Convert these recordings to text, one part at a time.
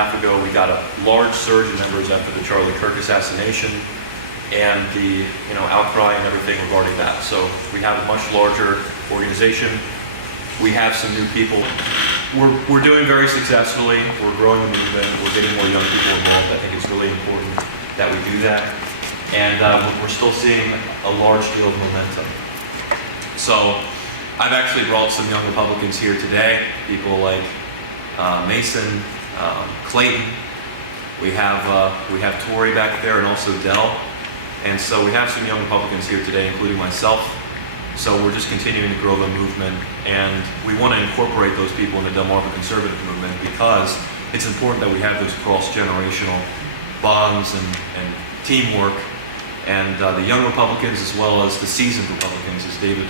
half ago, we got a large surge in members after the Charlie Kirk assassination and the outcry and everything regarding that. So we have a much larger organization. We have some new people. We're doing very successfully. We're growing the movement. We're getting more young people involved. I think it's really important that we do that. And we're still seeing a large deal of momentum. So I've actually brought some young Republicans here today, people like Mason, Clayton. We have Tory back there and also Dell. And so we have some young Republicans here today, including myself. So we're just continuing to grow the movement, and we want to incorporate those people in the Delmarva conservative movement because it's important that we have those cross-generational bonds and teamwork, and the young Republicans as well as the seasoned Republicans, as David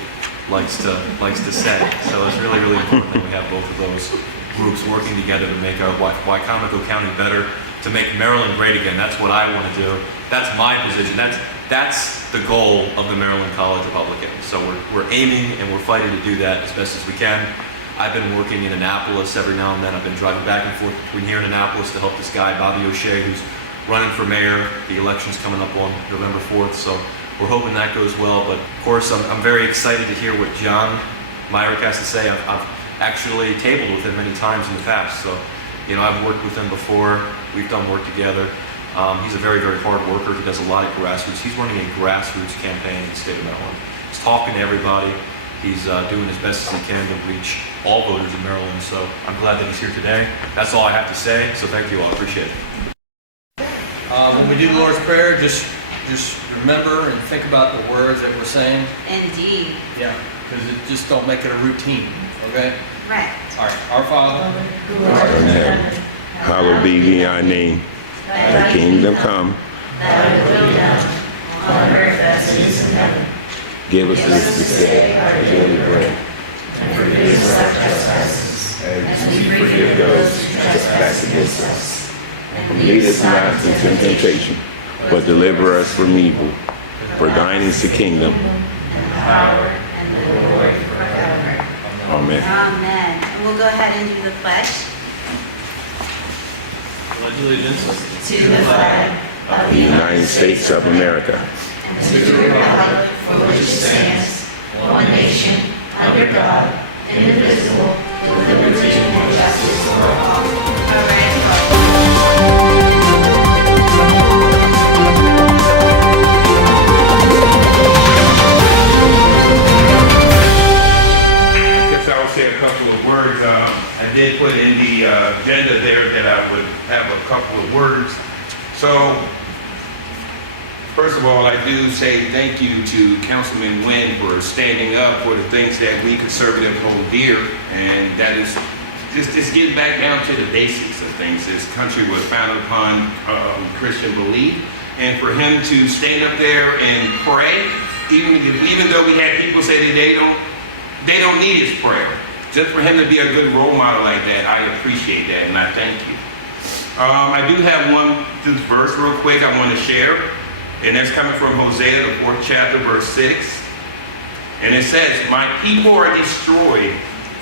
likes to say. So it's really, really important that we have both of those groups working together to make our Wycomico County better, to make Maryland great again. That's what I want to do. That's my position. That's the goal of the Maryland College Republicans. So we're aiming and we're fighting to do that as best as we can. I've been working in Annapolis every now and then. I've been driving back and forth between here and Annapolis to help this guy, Bobby O'Shea, who's running for mayor. The election's coming up on November 4th, so we're hoping that goes well. But of course, I'm very excited to hear what John Myrick has to say. I've actually tabled with him many times in the past. So, I've worked with him before. We've done work together. He's a very, very hard worker. He does a lot of grassroots. He's running a grassroots campaign in the state of Maryland. He's talking to everybody. He's doing as best as he can to reach all voters in Maryland. So I'm glad that he's here today. That's all I have to say. So thank you all. I appreciate it. When we do the Lord's Prayer, just remember and think about the words that we're saying. Indeed. Yeah, because just don't make it a routine, okay? Right. All right. Our Father, who art in heaven, hallowed be thy name. Thy kingdom come. Thy will be done on earth as it is in heaven. Give us this day our daily bread. And forgive us our trespasses, as we forgive those who trespass against us. And lead us not into temptation, but deliver us from evil. For thine is the kingdom, and the power, and the glory forever. Amen. Amen. And we'll go ahead and do the pledge. pledge allegiance To the flag of The United States of America, and to the republic for which it stands, one nation, under God, indivisible, with liberty and justice for all. All right. I'll say a couple of words. I did put in the agenda there that I would have a couple of words. So, first of all, I do say thank you to Councilman Wynn for standing up for the things that we conservatives hold dear, and that is just getting back down to the basics of things. This country was founded upon Christian belief, and for him to stand up there and pray, even though we had people say that they don't need his prayer. Just for him to be a good role model like that, I appreciate that, and I thank you. I do have this verse real quick I want to share, and that's coming from Hosea, the 4th chapter, verse 6. And it says, "My people are destroyed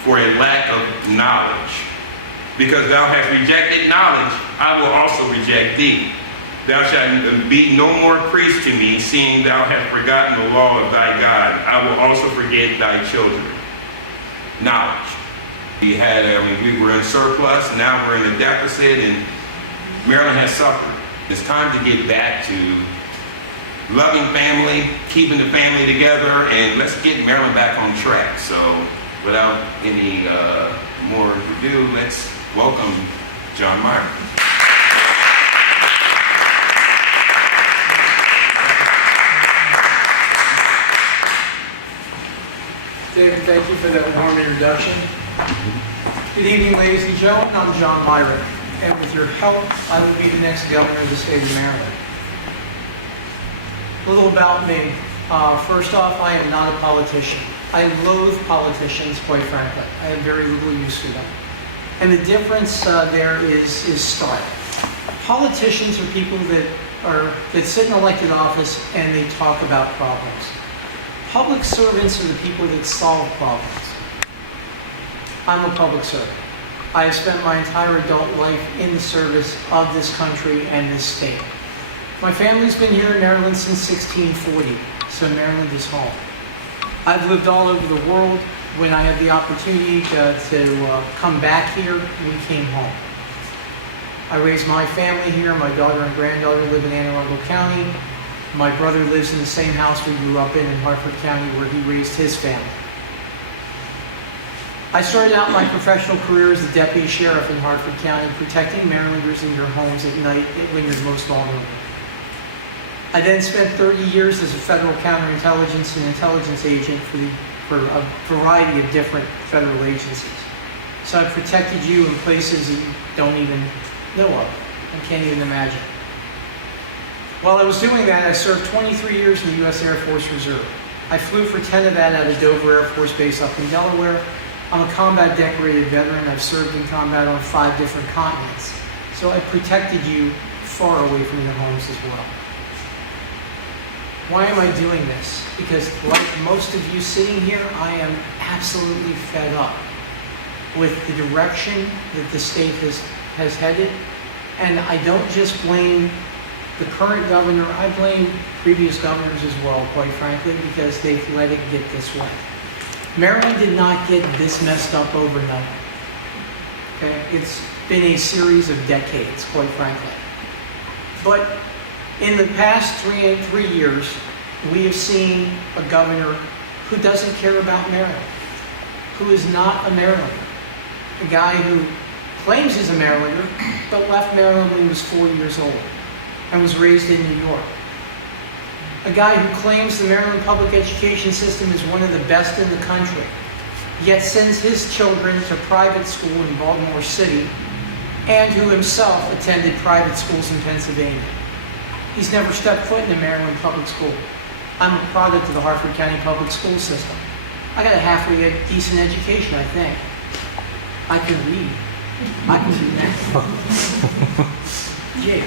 for a lack of knowledge. Because thou hast rejected knowledge, I will also reject thee. Thou shalt be no more priest to me, seeing thou hast forgotten the law of thy God. I will also forget thy children." Knowledge. We were in surplus, now we're in a deficit, and Maryland has suffered. It's time to get back to loving family, keeping the family together, and let's get Maryland back on track. So without any more ado, let's welcome John Myrick. David, thank you for that warm introduction. Good evening, ladies and gentlemen. I'm John Myrick, and with your help, I will be the next governor of the state of Maryland. A little about me. First off, I am not a politician. I loathe politicians, quite frankly. I have very little use for them. And the difference there is stark. Politicians are people that sit in elected office and they talk about problems. Public servants are the people that solve problems. I'm a public servant. I have spent my entire adult life in the service of this country and this state. My family's been here in Maryland since 1640, so Maryland is home. I've lived all over the world. When I had the opportunity to come back here, we came home. I raised my family here. My daughter and granddaughter live in Anne Arundel County. My brother lives in the same house we grew up in Hartford County, where he raised his family. I started out my professional career as a deputy sheriff in Hartford County, protecting Marylanders in their homes at night when you're most vulnerable. I then spent 30 years as a federal counterintelligence and intelligence agent for a variety of different federal agencies. So I protected you in places that you don't even know of and can't even imagine. While I was doing that, I served 23 years in the U.S. Air Force Reserve. I flew for 10 of that out of Dover Air Force Base up in Delaware. I'm a combat decorated veteran. I've served in combat on 5 different continents. So I protected you far away from your homes as well. Why am I doing this? Because like most of you sitting here, I am absolutely fed up with the direction that the state has headed. And I don't just blame the current governor, I blame previous governors as well, quite frankly, because they've let it get this way. Maryland did not get this messed up overnight. Okay? It's been a series of decades, quite frankly. But in the past three years, we have seen a governor who doesn't care about Maryland, who is not a Marylander, a guy who claims he's a Marylander, but left Maryland when he was 4 years old and was raised in New York. A guy who claims the Maryland public education system is one of the best in the country, yet sends his children to private school in Baltimore City, and who himself attended private schools in Pennsylvania. He's never stepped foot in a Maryland public school. I'm a product of the Hartford County public school system. I got a halfway decent education, I think. I can read. I can do that. Yeah.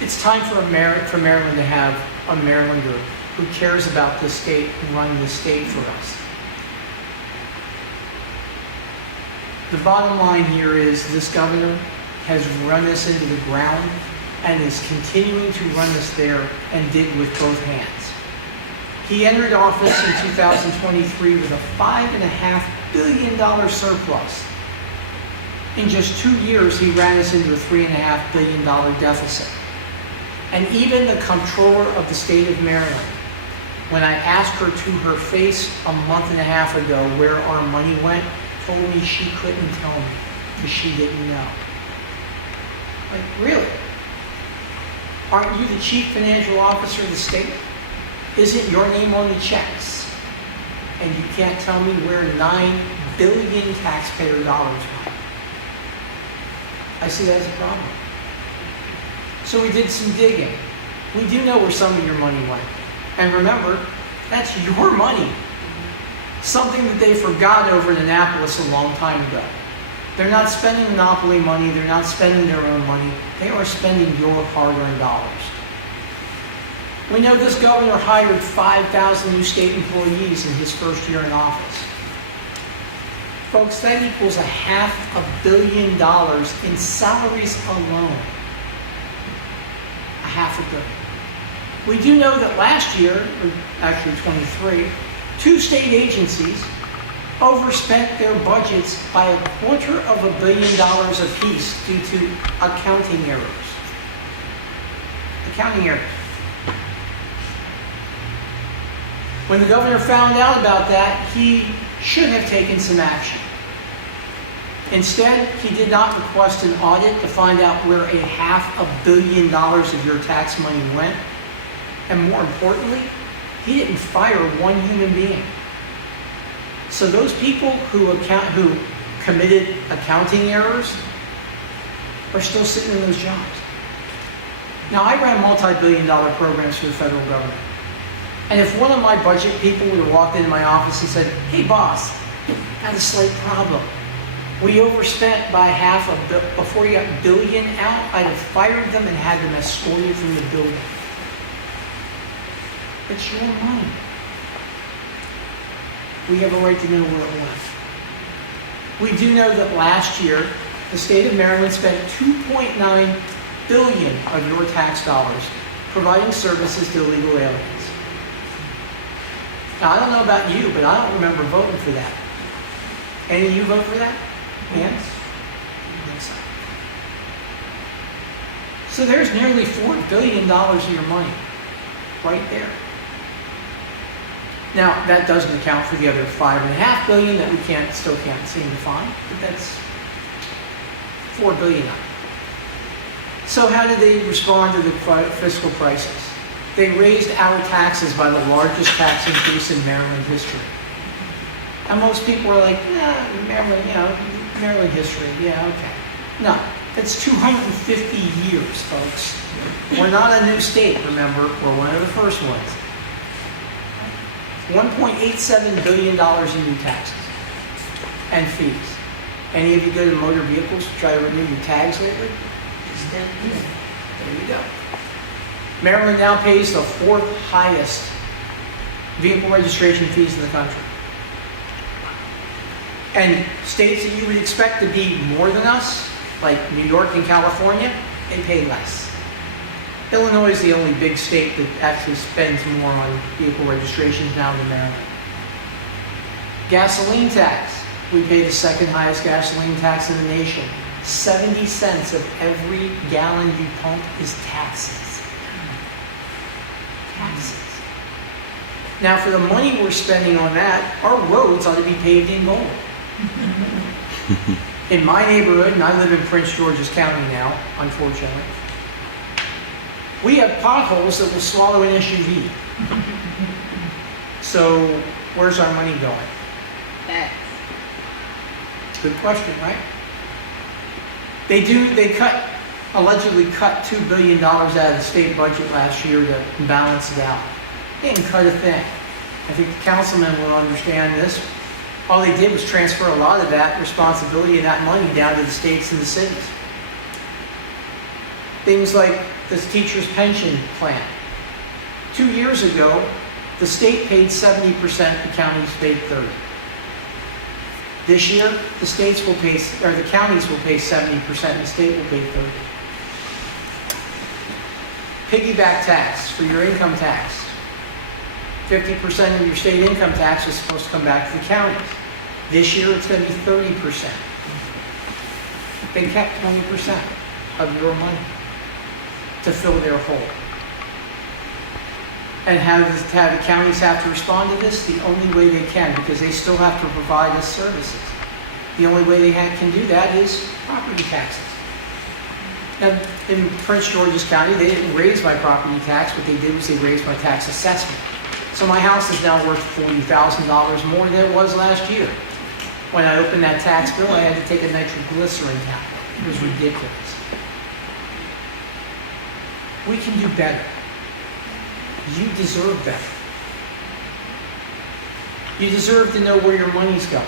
It's time for Maryland to have a Marylander who cares about this state and run this state for us. The bottom line here is this governor has run us into the ground and is continuing to run us there and dig with both hands. He entered office in 2023 with a $5.5 billion surplus. In just 2 years, he ran us into a $3.5 billion deficit. And even the comptroller of the state of Maryland, when I asked her to her face a month and a half ago where our money went, told me she couldn't tell me because she didn't know. Like, really? Aren't you the chief financial officer of the state? Isn't your name on the checks? And you can't tell me where $9 billion taxpayer dollars went. I see that as a problem. So we did some digging. We do know where some of your money went. And remember, that's your money. Something that they forgot over in Annapolis a long time ago. They're not spending monopoly money. They're not spending their own money. They are spending your hard-earned dollars. We know this governor hired 5,000 new state employees in his first year in office. Folks, that equals $500 million in salaries alone. $500 million. We do know that last year, or actually 23, 2 state agencies overspent their budgets by $250 million apiece due to accounting errors. Accounting errors. When the governor found out about that, he should have taken some action. Instead, he did not request an audit to find out where $500 million of your tax money went. And more importantly, he didn't fire one human being. So those people who committed accounting errors are still sitting in those jobs. Now, I ran multi-billion-dollar programs for the federal government. And if one of my budget people would have walked into my office and said, "Hey, boss, got a slight problem. We overspent by $500 million. Before you got $1 billion out, I'd have fired them and had them escorted from the building." It's your money. We have a right to know where it went. We do know that last year, the state of Maryland spent $2.9 billion of your tax dollars providing services to illegal aliens. Now, I don't know about you, but I don't remember voting for that. Any of you vote for that? Yes? Yes. So there's nearly $4 billion of your money right there. Now, that doesn't account for the other $5.5 billion that we still can't seem to find, but that's $4 billion. So how did they respond to the fiscal crisis? They raised our taxes by the largest tax increase in Maryland history. And most people are like, Maryland, Maryland history, yeah, okay. No, that's 250 years, folks. We're not a new state, remember, we're one of the first ones. $1.87 billion in new taxes and fees. Any of you go to motor vehicles to try to renew your tags lately? There you go. Maryland now pays the 4th highest vehicle registration fees in the country. And states that you would expect to be more than us, like New York and California, they pay less. Illinois is the only big state that actually spends more on vehicle registrations now than Maryland. Gasoline tax. We pay the 2nd highest gasoline tax in the nation. 70 cents of every gallon you pump is taxes. Taxes. Now, for the money we're spending on that, our roads ought to be paved in gold. In my neighborhood, and I live in Prince George's County now, unfortunately, we have potholes that will swallow an SUV. So, where's our money going? Good question, right? They allegedly cut $2 billion out of the state budget last year to balance it out. They didn't cut a thing. I think the councilmen will understand this. All they did was transfer a lot of that responsibility and that money down to the states and the cities. Things like this teacher's pension plan. 2 years ago, the state paid 70%, the counties paid 30%. This year, the counties will pay 70%, and the state will pay 30%. Piggyback tax for your income tax. 50% of your state income tax is supposed to come back to the counties. This year, it's going to be 30%. They kept 20% of your money to fill their hole. And have the counties have to respond to this? The only way they can, because they still have to provide us services. The only way they can do that is property taxes. Now, in Prince George's County, they didn't raise my property tax. What they did was they raised my tax assessment. So my house is now worth $40,000 more than it was last year. When I opened that tax bill, I had to take a nitroglycerin tablet. It was ridiculous. We can do better. You deserve better. You deserve to know where your money's going.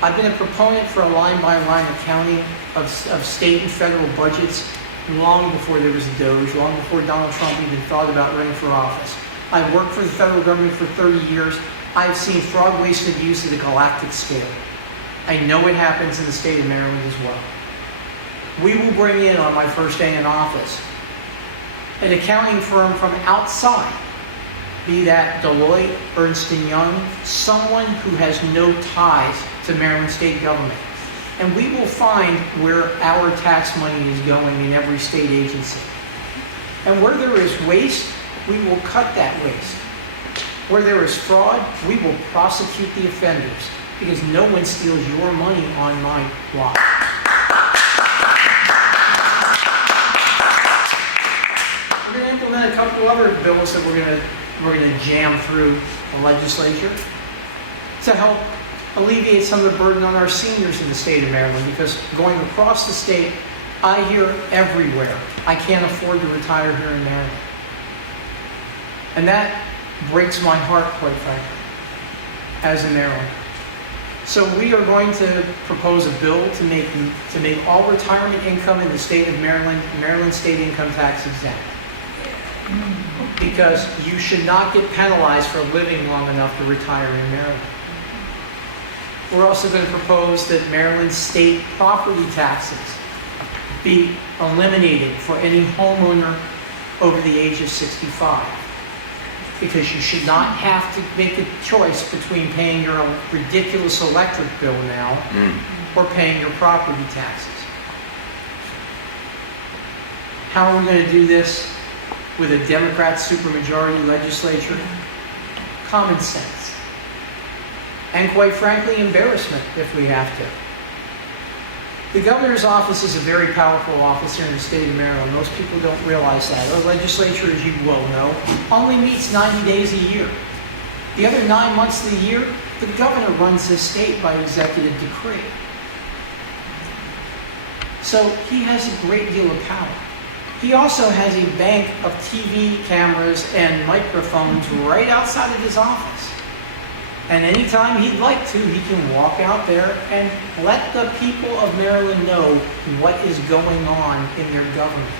I've been a proponent for a line-by-line accounting of state and federal budgets long before there was a Doge, long before Donald Trump even thought about running for office. I've worked for the federal government for 30 years. I've seen fraud, waste, and abuse at a galactic scale. I know it happens in the state of Maryland as well. We will bring in, on my first day in office, an accounting firm from outside, be that Deloitte, Ernst & Young, someone who has no ties to Maryland state government. And we will find where our tax money is going in every state agency. And where there is waste, we will cut that waste. Where there is fraud, we will prosecute the offenders, because no one steals your money on my watch. We're going to implement a couple other bills that we're going to jam through the legislature to help alleviate some of the burden on our seniors in the state of Maryland, because going across the state, I hear everywhere, I can't afford to retire here in Maryland. And that breaks my heart, quite frankly, as a Marylander. So we are going to propose a bill to make all retirement income in the state of Maryland state income tax exempt. Because you should not get penalized for living long enough to retire in Maryland. We're also going to propose that Maryland state property taxes be eliminated for any homeowner over the age of 65. Because you should not have to make a choice between paying your ridiculous electric bill now or paying your property taxes. How are we going to do this with a Democrat supermajority legislature? Common sense. And quite frankly, embarrassment if we have to. The governor's office is a very powerful office here in the state of Maryland. Most people don't realize that. Our legislature, as you well know, only meets 90 days a year. The other 9 months of the year, the governor runs the state by executive decree. So he has a great deal of power. He also has a bank of TV cameras and microphones right outside of his office. And anytime he'd like to, he can walk out there and let the people of Maryland know what is going on in their government.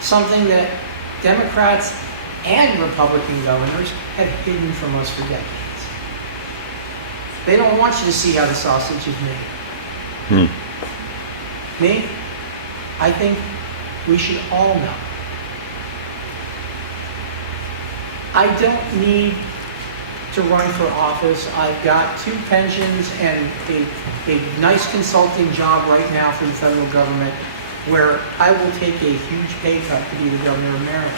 Something that Democrats and Republican governors have hidden from us for decades. They don't want you to see how the sausage is made. Me? I think we should all know. I don't need to run for office. I've got 2 pensions and a nice consulting job right now for the federal government where I will take a huge pay cut to be the governor of Maryland,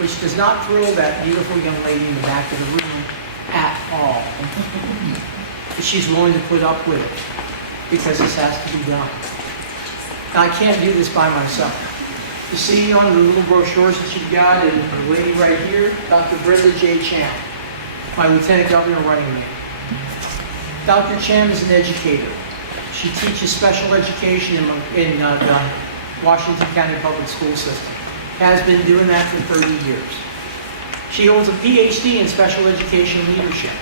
which does not thrill that beautiful young lady in the back of the room at all. But she's willing to put up with it because this has to be done. Now, I can't do this by myself. You see on the little brochures that you've got, and the lady right here, Dr. Brenda J. Chan, my lieutenant governor running mate. Dr. Chan is an educator. She teaches special education in the Washington County Public School System. Has been doing that for 30 years. She holds a PhD in special education leadership.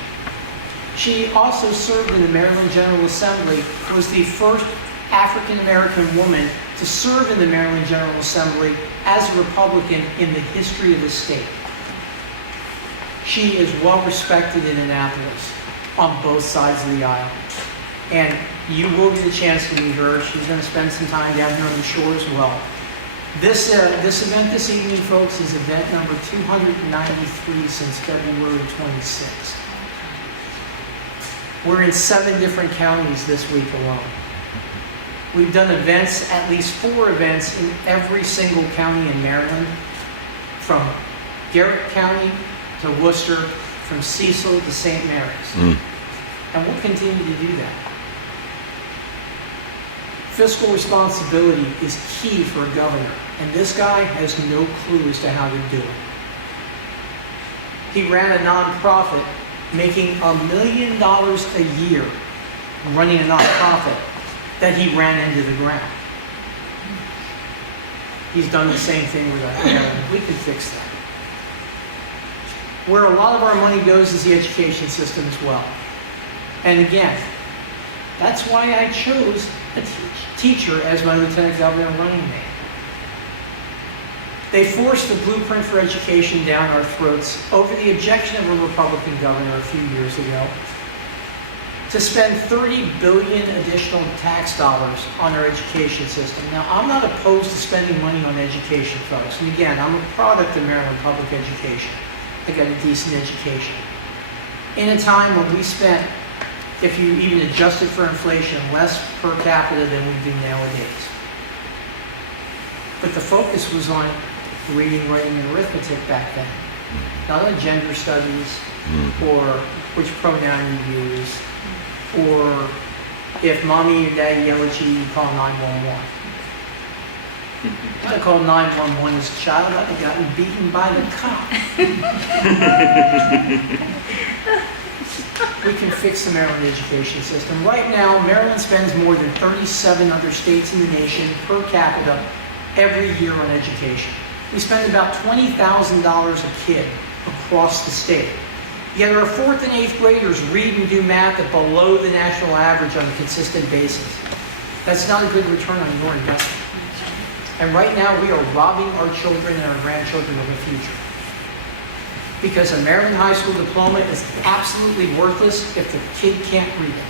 She also served in the Maryland General Assembly, was the first African American woman to serve in the Maryland General Assembly as a Republican in the history of the state. She is well respected in Annapolis on both sides of the aisle. And you will get a chance to meet her. She's going to spend some time down here on the shore as well. This event this evening, folks, is event number 293 since February 26th. We're in 7 different counties this week alone. We've done events, at least 4 events in every single county in Maryland, from Garrett County to Worcester, from Cecil to St. Mary's. And we'll continue to do that. Fiscal responsibility is key for a governor, and this guy has no clue as to how to do it. He ran a nonprofit making $1 million a year running a nonprofit that he ran into the ground. He's done the same thing with us. We can fix that. Where a lot of our money goes is the education system as well. And again, that's why I chose a teacher as my lieutenant governor running mate. They forced the blueprint for education down our throats over the objection of a Republican governor a few years ago to spend $30 billion additional tax dollars on our education system. Now, I'm not opposed to spending money on education, folks. And again, I'm a product of Maryland public education. I got a decent education. In a time when we spent, if you even adjusted for inflation, less per capita than we do nowadays. But the focus was on reading, writing, and arithmetic back then. Not on gender studies, or which pronoun you use, or if mommy or daddy yell at you, you call 911. I called 911 as a child, I'd have gotten beaten by the cop. We can fix the Maryland education system. Right now, Maryland spends more than 37 other states in the nation per capita every year on education. We spend about $20,000 a kid across the state. Yet our 4th and 8th graders read and do math at below the national average on a consistent basis. That's not a good return on your investment. And right now, we are robbing our children and our grandchildren of a future. Because a Maryland high school diploma is absolutely worthless if the kid can't read it.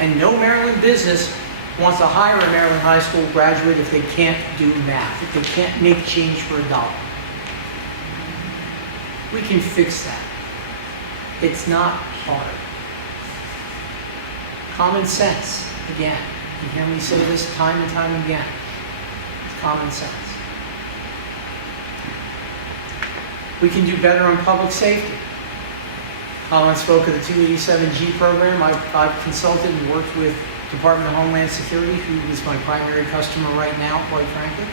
And no Maryland business wants to hire a Maryland high school graduate if they can't do math, if they can't make change for a dollar. We can fix that. It's not hard. Common sense, again. You hear me say this time and time again. It's common sense. We can do better on public safety. Colin spoke of the 287G program. I've consulted and worked with Department of Homeland Security, who is my primary customer right now, quite frankly.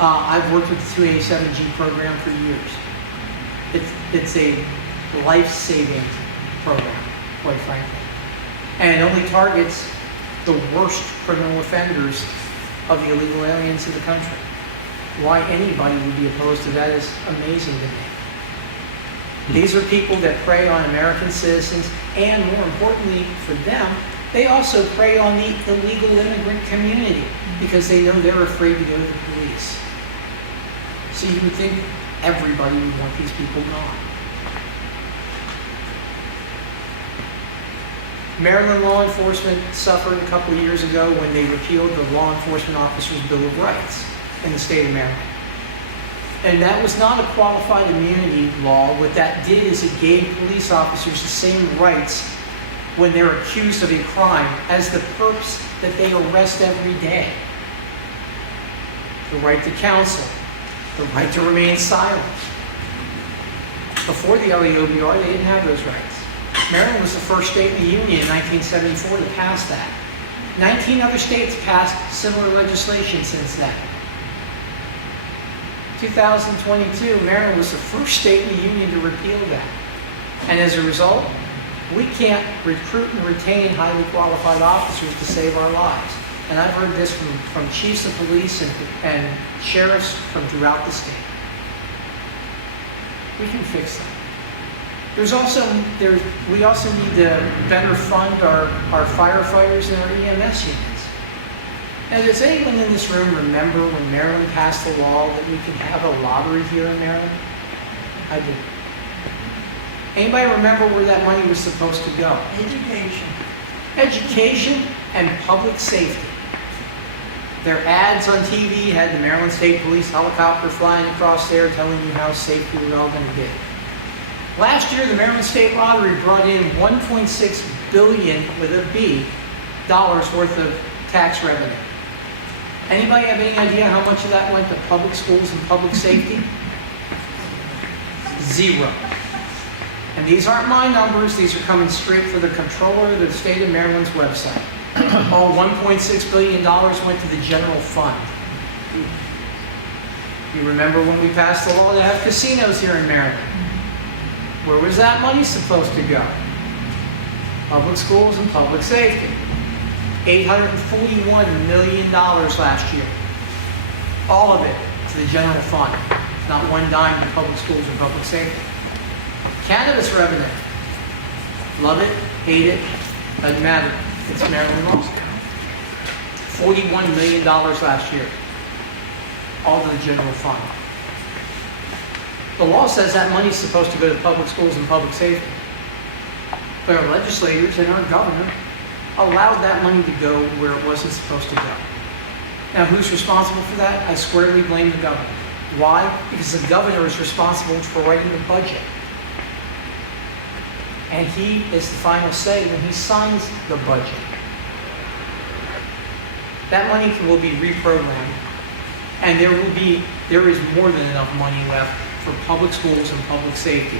I've worked with the 287G program for years. It's a life-saving program, quite frankly. And it only targets the worst criminal offenders of the illegal aliens in the country. Why anybody would be opposed to that is amazing to me. These are people that prey on American citizens, and more importantly for them, they also prey on the illegal immigrant community because they know they're afraid to go to the police. So you would think everybody would want these people gone. Maryland law enforcement suffered a couple of years ago when they repealed the Law Enforcement Officers' Bill of Rights in the state of Maryland. And that was not a qualified immunity law. What that did is it gave police officers the same rights when they're accused of a crime as the perps that they arrest every day. The right to counsel, the right to remain silent. Before the LEOBR, they didn't have those rights. Maryland was the first state in the Union in 1974 to pass that. 19 other states passed similar legislation since then. 2022, Maryland was the first state in the Union to repeal that. And as a result, we can't recruit and retain highly qualified officers to save our lives. And I've heard this from chiefs of police and sheriffs from throughout the state. We can fix that. We also need to better fund our firefighters and our EMS units. Now, does anyone in this room remember when Maryland passed the law that we could have a lottery here in Maryland? I do. Anybody remember where that money was supposed to go? Education. Education and public safety. Their ads on TV had the Maryland State Police helicopter flying across there telling you how safe we were all going to get. Last year, the Maryland State Lottery brought in $1.6 billion, with a B, dollars worth of tax revenue. Anybody have any idea how much of that went to public schools and public safety? Zero. And these aren't my numbers. These are coming straight from the controller of the state of Maryland's website. All $1.6 billion went to the general fund. You remember when we passed the law to have casinos here in Maryland? Where was that money supposed to go? Public schools and public safety. $841 million last year. All of it to the general fund. Not one dime to public schools or public safety. Cannabis revenue. Love it, hate it, doesn't matter. It's Maryland law. $41 million last year. All to the general fund. The law says that money's supposed to go to public schools and public safety. But our legislators and our governor allowed that money to go where it wasn't supposed to go. Now, who's responsible for that? I squarely blame the governor. Why? Because the governor is responsible for writing the budget. And he is the final say when he signs the budget. That money will be reprogrammed, and there is more than enough money left for public schools and public safety.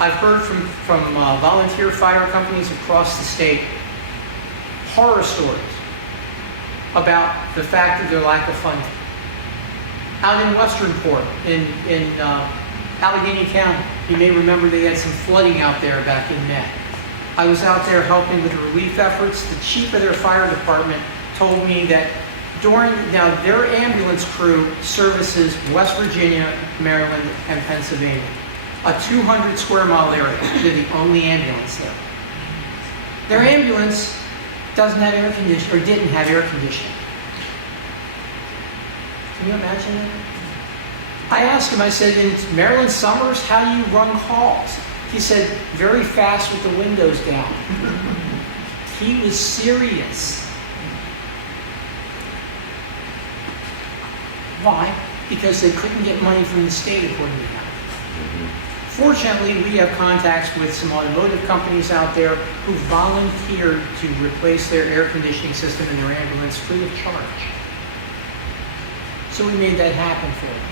I've heard from volunteer fire companies across the state horror stories about the fact of their lack of funding. Out in Westernport, in Allegheny County, you may remember they had some flooding out there back in May. I was out there helping with the relief efforts. The chief of their fire department told me that now their ambulance crew services West Virginia, Maryland, and Pennsylvania. A 200 square mile area. They're the only ambulance there. Their ambulance doesn't have air conditioning, or didn't have air conditioning. Can you imagine that? I asked him, I said, in Maryland summers, how do you run calls? He said, very fast with the windows down. He was serious. Why? Because they couldn't get money from the state, according to him. Fortunately, we have contacts with some automotive companies out there who volunteered to replace their air conditioning system in their ambulance free of charge. So we made that happen for them.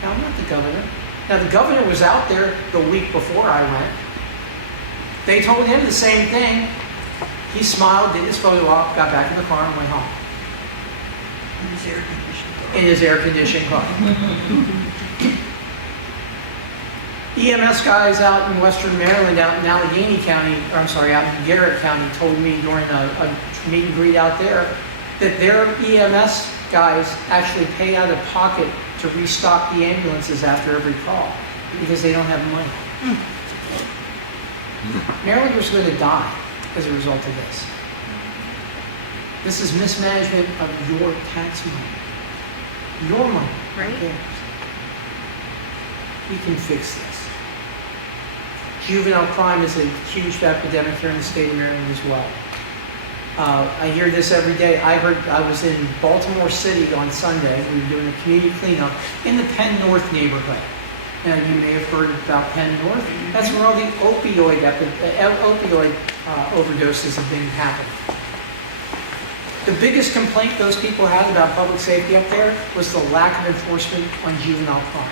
Now, I'm not the governor. Now, the governor was out there the week before I went. They told him the same thing. He smiled, did his photo op, got back in the car, and went home. In his air-conditioned car. EMS guys out in Western Maryland, out in Allegheny County, or I'm sorry, out in Garrett County, told me during a meet and greet out there that their EMS guys actually pay out of pocket to restock the ambulances after every call because they don't have money. Marylanders are going to die as a result of this. This is mismanagement of your tax money. Your money. Right. Theirs. We can fix this. Juvenile crime is a huge epidemic here in the state of Maryland as well. I hear this every day. I was in Baltimore City on Sunday. We were doing a community cleanup in the Penn North neighborhood. Now, you may have heard about Penn North. That's where all the opioid overdoses have been happening. The biggest complaint those people had about public safety up there was the lack of enforcement on juvenile crime.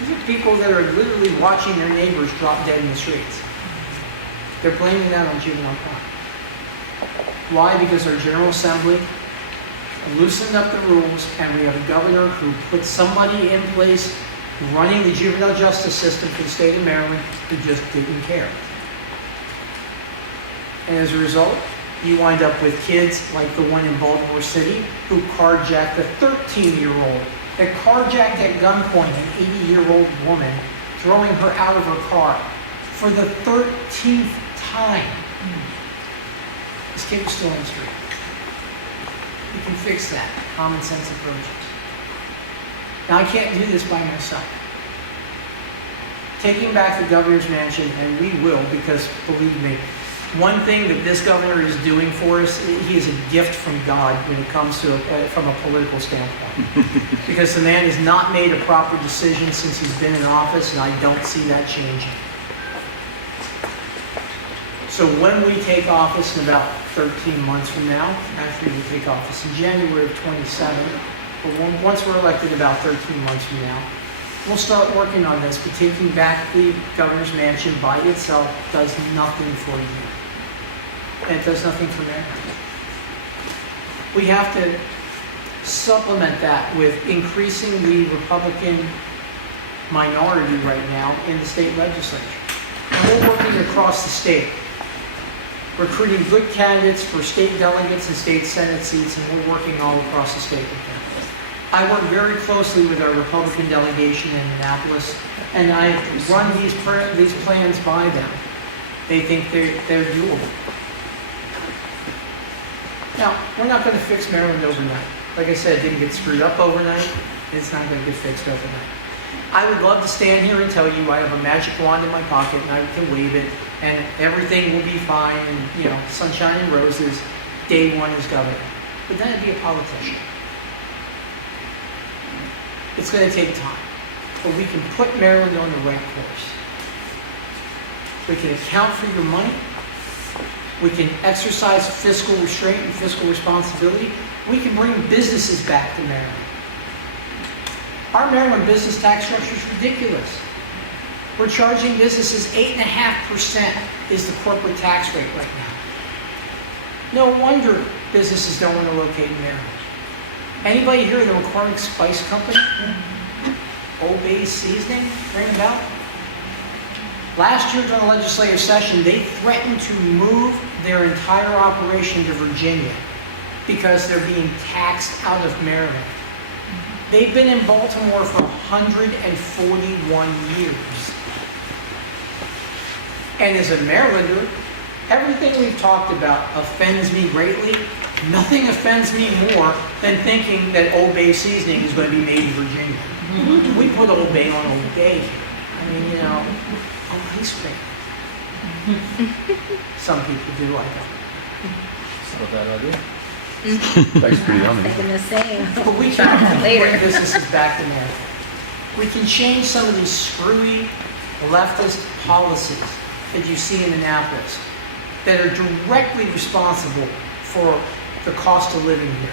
These are people that are literally watching their neighbors drop dead in the streets. They're blaming that on juvenile crime. Why? Because our General Assembly loosened up the rules, and we have a governor who put somebody in place running the juvenile justice system for the state of Maryland who just didn't care. And as a result, you wind up with kids like the one in Baltimore City who carjacked a 13-year-old, that carjacked at gunpoint an 80-year-old woman, throwing her out of her car for the 13th time. This kid was still on the street. We can fix that. Common sense approaches. Now, I can't do this by myself. Taking back the governor's mansion, and we will, because believe me, one thing that this governor is doing for us, he is a gift from God when it comes to from a political standpoint. Because the man has not made a proper decision since he's been in office, and I don't see that changing. So when we take office in about 13 months from now, actually we take office in January of 27, but once we're elected about 13 months from now, we'll start working on this, but taking back the governor's mansion by itself does nothing for you. And it does nothing for Maryland. We have to supplement that with increasing the Republican minority right now in the state legislature. And we're working across the state, recruiting good candidates for state delegates and state senate seats, and we're working all across the state with them. I work very closely with our Republican delegation in Annapolis, and I run these plans by them. They think they're doable. Now, we're not going to fix Maryland overnight. Like I said, it didn't get screwed up overnight. It's not going to get fixed overnight. I would love to stand here and tell you I have a magic wand in my pocket and I can wave it and everything will be fine and, sunshine and roses, day one as governor. But then I'd be a politician. It's going to take time. But we can put Maryland on the right course. We can account for your money. We can exercise fiscal restraint and fiscal responsibility. We can bring businesses back to Maryland. Our Maryland business tax structure is ridiculous. We're charging businesses 8.5% is the corporate tax rate right now. No wonder businesses don't want to locate in Maryland. Anybody here at the McCormick Spice Company? Old Bay Seasoning? Ring a bell? Last year during the legislative session, they threatened to move their entire operation to Virginia because they're being taxed out of Maryland. They've been in Baltimore for 141 years. And as a Marylander, everything we've talked about offends me greatly. Nothing offends me more than thinking that Old Bay seasoning is going to be made in Virginia. We put Old Bay on Old Bay here. I mean, ice cream. Some people do, I don't. It's not a bad idea. That's pretty yummy. Thinking the same. But we Try can that later. bring businesses back to America. We can change some of these screwy leftist policies that you see in Annapolis that are directly responsible for the cost of living here.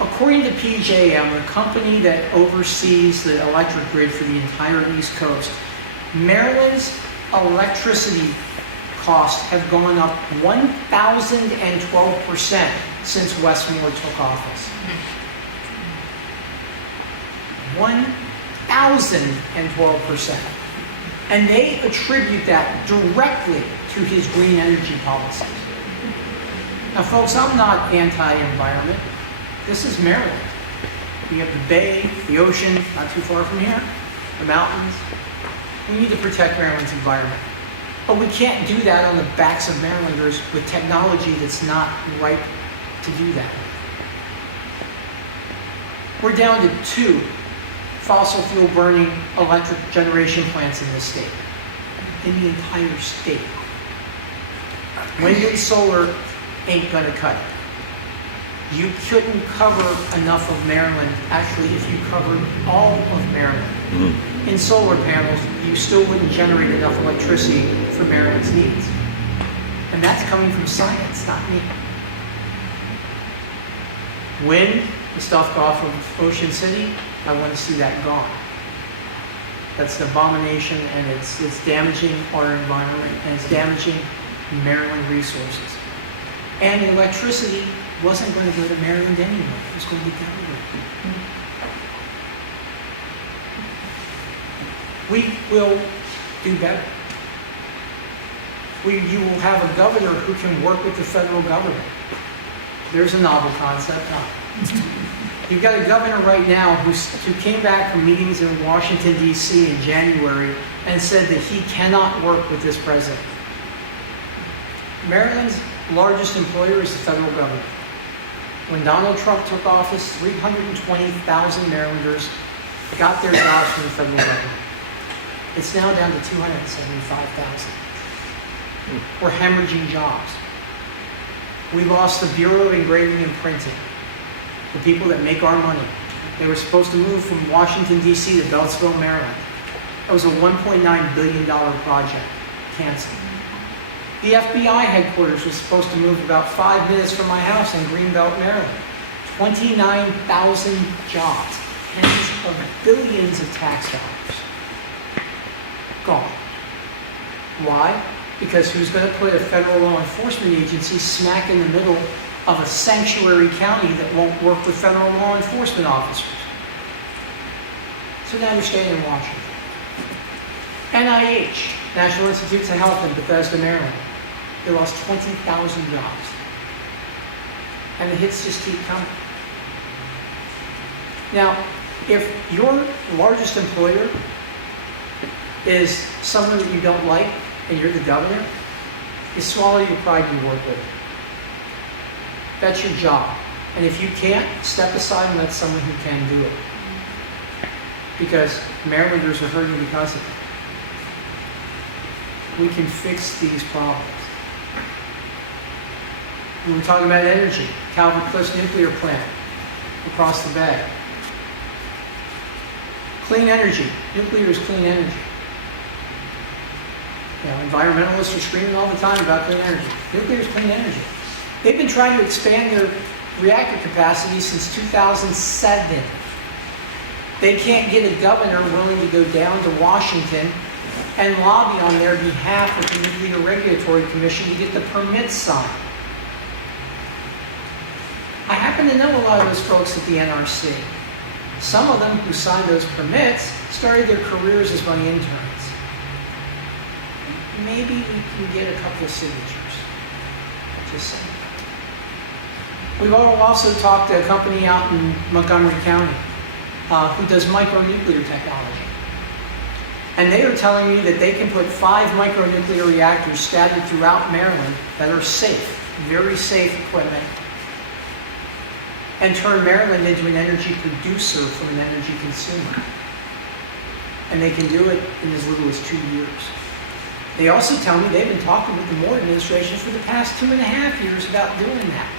According to PJM, the company that oversees the electric grid for the entire East Coast, Maryland's electricity costs have gone up 1,012% since Westmore took office. 1,012%. And they attribute that directly to his green energy policies. Now, folks, I'm not anti-environment. This is Maryland. We have the bay, the ocean, not too far from here, the mountains. We need to protect Maryland's environment. But we can't do that on the backs of Marylanders with technology that's not ripe to do that. We're down to 2 fossil fuel burning electric generation plants in this state, in the entire state. Wind and solar ain't gonna cut it. You couldn't cover enough of Maryland, actually, if you covered all of Maryland. In solar panels, you still wouldn't generate enough electricity for Maryland's needs. And that's coming from science, not me. Wind, the stuff off of Ocean City, I want to see that gone. That's an abomination, and it's damaging our environment, and it's damaging Maryland resources. And the electricity wasn't going to go to Maryland anyway. It was going to Delaware. We will do better. You will have a governor who can work with the federal government. There's a novel concept. You've got a governor right now who came back from meetings in Washington, D.C. in January and said that he cannot work with this president. Maryland's largest employer is the federal government. When Donald Trump took office, 320,000 Marylanders got their jobs from the federal government. It's now down to 275,000. We're hemorrhaging jobs. We lost the Bureau of Engraving and Printing, the people that make our money. They were supposed to move from Washington, D.C. to Beltsville, Maryland. That was a $1.9 billion project, canceled. The FBI headquarters was supposed to move about 5 minutes from my house in Greenbelt, Maryland. 29,000 jobs, tens of billions of tax dollars. Gone. Why? Because who's going to put a federal law enforcement agency smack in the middle of a sanctuary county that won't work with federal law enforcement officers? So now you're staying in Washington. NIH, National Institutes of Health in Bethesda, Maryland. They lost 20,000 jobs. And the hits just keep coming. Now, if your largest employer is someone that you don't like and you're the governor, you swallow your pride and work with it. That's your job. And if you can't, step aside and let someone who can do it. Because Marylanders are hurting because of it. We can fix these problems. We were talking about energy. Calvin Cliffs nuclear plant across the bay. Clean energy. Nuclear is clean energy. You know, environmentalists are screaming all the time about clean energy. Nuclear is clean energy. They've been trying to expand their reactor capacity since 2007. They can't get a governor willing to go down to Washington and lobby on their behalf with the Nuclear Regulatory Commission to get the permits signed. I happen to know a lot of those folks at the NRC. Some of them who signed those permits started their careers as my interns. Maybe we can get a couple of signatures. Just saying. We've also talked to a company out in Montgomery County who does micronuclear technology. And they are telling me that they can put 5 micronuclear reactors scattered throughout Maryland that are safe, very safe equipment, and turn Maryland into an energy producer from an energy consumer. And they can do it in as little as 2 years. They also tell me they've been talking with the Moore administration for the past 2.5 years about doing that.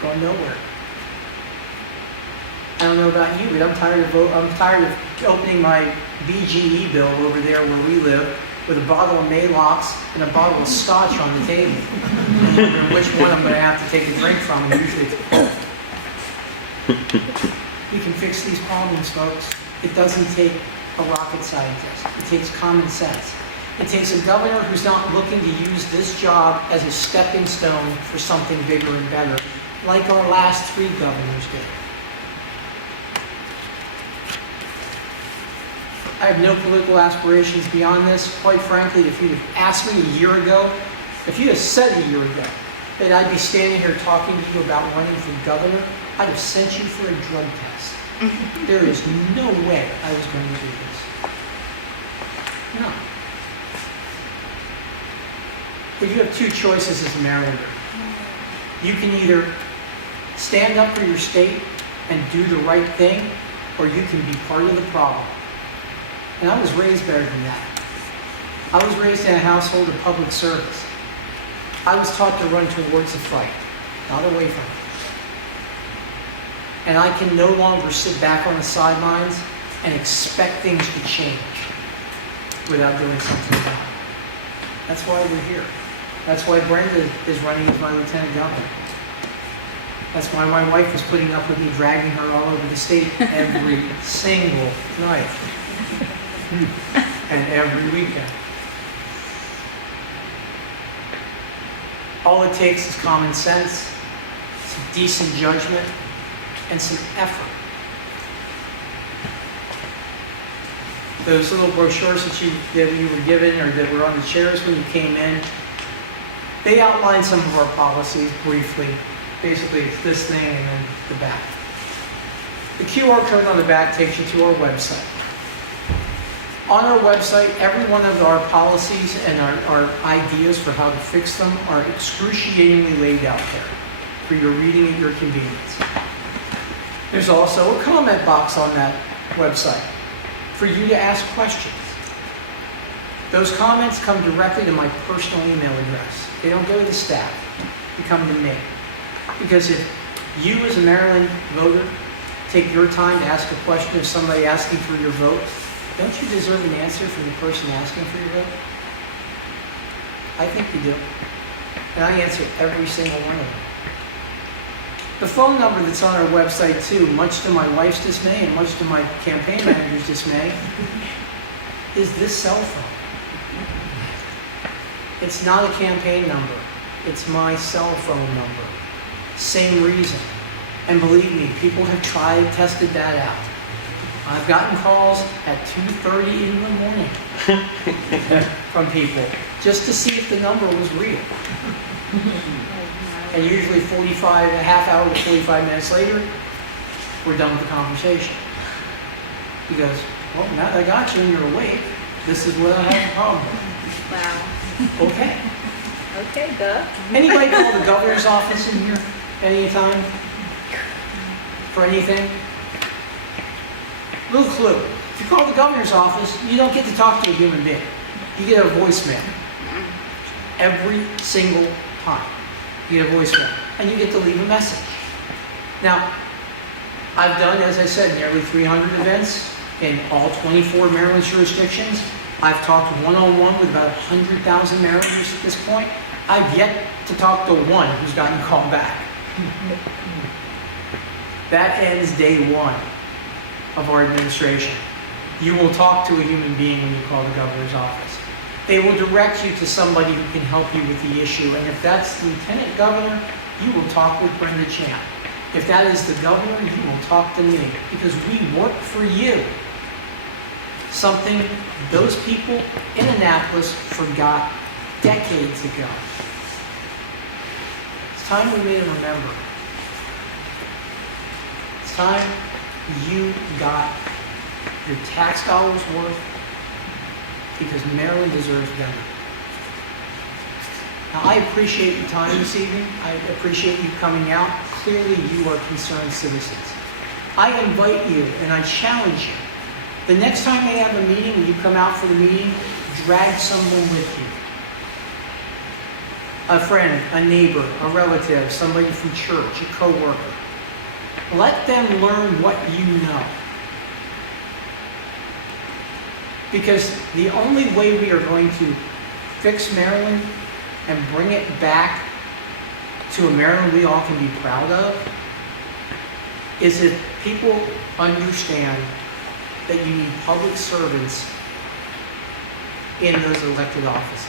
Going nowhere. I don't know about you, but I'm tired of opening my BGE bill over there where we live with a bottle of Maalox and a bottle of scotch on the table. And wondering which one I'm going to have to take a drink from, and usually it's both. We can fix these problems, folks. It doesn't take a rocket scientist. It takes common sense. It takes a governor who's not looking to use this job as a stepping stone for something bigger and better, like our last 3 governors did. I have no political aspirations beyond this. Quite frankly, if you'd have asked me a year ago, if you had said a year ago that I'd be standing here talking to you about running for governor, I'd have sent you for a drug test. There is no way I was going to do this. No. But you have 2 choices as a Marylander. You can either stand up for your state and do the right thing, or you can be part of the problem. And I was raised better than that. I was raised in a household of public service. I was taught to run towards the fight, not away from it. And I can no longer sit back on the sidelines and expect things to change without doing something about it. That's why we're here. That's why Brenda is running as my lieutenant governor. That's why my wife is putting up with me dragging her all over the state every single night. And every weekend. All it takes is common sense, some decent judgment, and some effort. Those little brochures that you were given or that were on the chairs when you came in, they outline some of our policies briefly. Basically, it's this thing and then the back. The QR code on the back takes you to our website. On our website, every one of our policies and our ideas for how to fix them are excruciatingly laid out there for your reading at your convenience. There's also a comment box on that website for you to ask questions. Those comments come directly to my personal email address. They don't go to the staff. They come to me. Because if you as a Maryland voter take your time to ask a question of somebody asking for your vote, don't you deserve an answer from the person asking for your vote? I think you do. And I answer every single one of them. The phone number that's on our website too, much to my wife's dismay and much to my campaign manager's dismay, is this cell phone. It's not a campaign number. It's my cell phone number. Same reason. And believe me, people have tested that out. I've gotten calls at 2:30 in the morning from people just to see if the number was real. And usually a half hour to 45 minutes later, we're done with the conversation. Because, well, now that I got you and you're awake, this is what I have a problem with. Wow. Okay. Okay, duh. Anybody call the governor's office in here anytime? For anything? Little clue. If you call the governor's office, you don't get to talk to a human being. You get a voicemail. Every single time. You get a voicemail. And you get to leave a message. Now, I've done, as I said, nearly 300 events in all 24 Maryland jurisdictions. I've talked one-on-one with about 100,000 Marylanders at this point. I've yet to talk to one who's gotten called back. That ends day 1 of our administration. You will talk to a human being when you call the governor's office. They will direct you to somebody who can help you with the issue. And if that's the lieutenant governor, you will talk with Brenda Champ. If that is the governor, you will talk to me. Because we work for you. Something those people in Annapolis forgot decades ago. It's time we made them remember. It's time you got your tax dollars worth, because Maryland deserves better. Now, I appreciate your time this evening. I appreciate you coming out. Clearly, you are concerned citizens. I invite you and I challenge you The next time they have a meeting, when you come out for the meeting, drag someone with you. A friend, a neighbor, a relative, somebody from church, a coworker. Let them learn what you know. Because the only way we are going to fix Maryland and bring it back to a Maryland we all can be proud of is if people understand that you need public servants in those elected offices.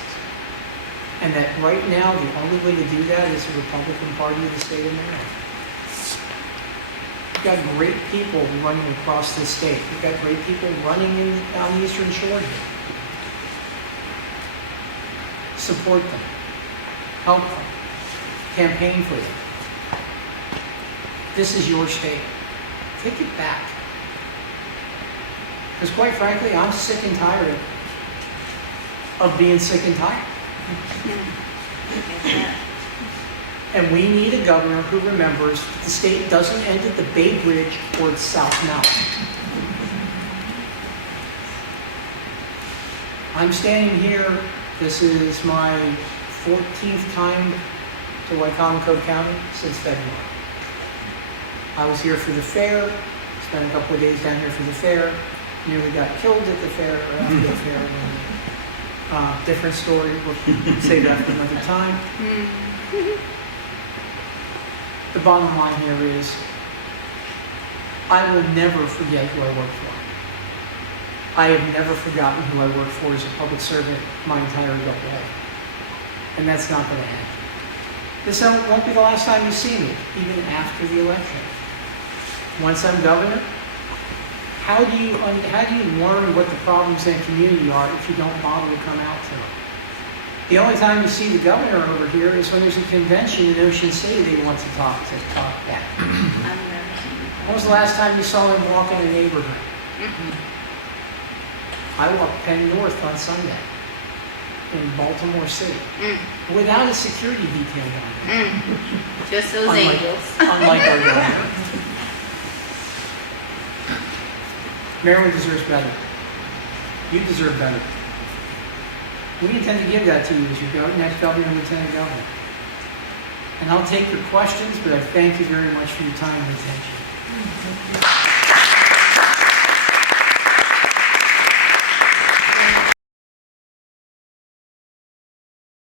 And that right now, the only way to do that is the Republican Party of the state of Maryland. We've got great people running across the state. We've got great people running down the Eastern Shore here. Support them. Help them. Campaign for them. This is your state. Take it back. Because quite frankly, I'm sick and tired of being sick and tired. And we need a governor who remembers that the state doesn't end at the Bay Bridge or at South Mountain. I'm standing here, this is my 14th time to Wycomico County since February. I was here for the fair, spent a couple of days down here for the fair, nearly got killed at the fair, or after the fair. Different story, we'll save that for another time. The bottom line here is, I will never forget who I work for. I have never forgotten who I work for as a public servant my entire adult life. And that's not going to end. This won't be the last time you see me, even after the election. Once I'm governor, how do you learn what the problems in the community are if you don't bother to come out to them? The only time you see the governor over here is when there's a convention in Ocean City they want to talk back. When was the last time you saw him walk in a neighborhood? I walked Penn North on Sunday in Baltimore City without a security detail down there. Just those angels. Unlike our governor. Maryland deserves better. You deserve better. We intend to give that to you as your next governor and lieutenant governor. And I'll take your questions, but I thank you very much for your time and attention.